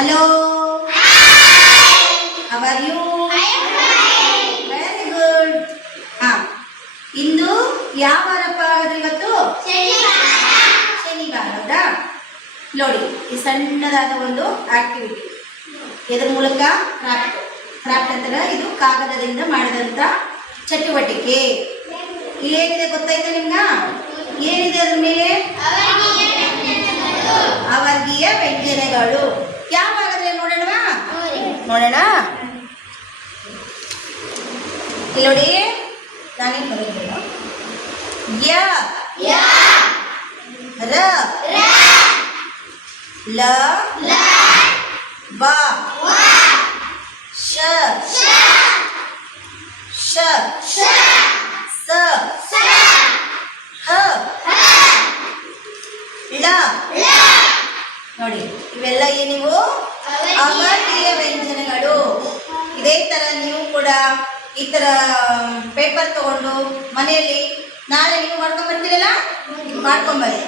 Hello, how are you? Very good. ಇಂದು ಯಾವ ವಾರಪ್ಪ ಹಾಗಾದ್ರೆ? ಇವತ್ತು ಶನಿವಾರ. ಹೌದಾ? ನೋಡಿ, ಈ ಸಣ್ಣದಾದ ಒಂದು ಆಕ್ಟಿವಿಟಿ. ಇದರ ಮೂಲಕ ಕ್ರಾಫ್ಟ್ ಅಂತಾರೆ. ಇದು ಕಾಗದದಿಂದ ಮಾಡಿದಂತ ಚಟುವಟಿಕೆ. ಏನಿದೆ ಗೊತ್ತಾಯ್ತಾ ನಿಮ್ಗ? ಏನಿದೆ ಅದ್ರ ಮೇಲೆ? ಅವರ್ಗೀಯ ವ್ಯಂಜನಗಳು. ಯಾವ ಹಾಗಾದ್ರೆ ನೋಡೋಣ. ಇಲ್ಲಿ ನೋಡಿ, ನಾನೇನು ಬರೋದಿಲ್ಲ. ಯ ರ ಲ ಬ ಶ ಶ ಸ ಹ ಳ. ನೋಡಿ, ಇವೆಲ್ಲ ಏನಿವು? ಅವರ್ಗೀಯ ವ್ಯಂಜನಗಳು. ಇದೇ ತರ ನೀವು ಕೂಡ ಈ ತರ ಪೇಪರ್ ತಗೊಂಡು ಮನೆಯಲ್ಲಿ ನಾಳೆ ನೀವು ಮಾಡ್ಕೊಂಡ್ ಬರ್ತೀರಲ್ಲ, ಮಾಡ್ಕೊಂಬರ್ರಿ.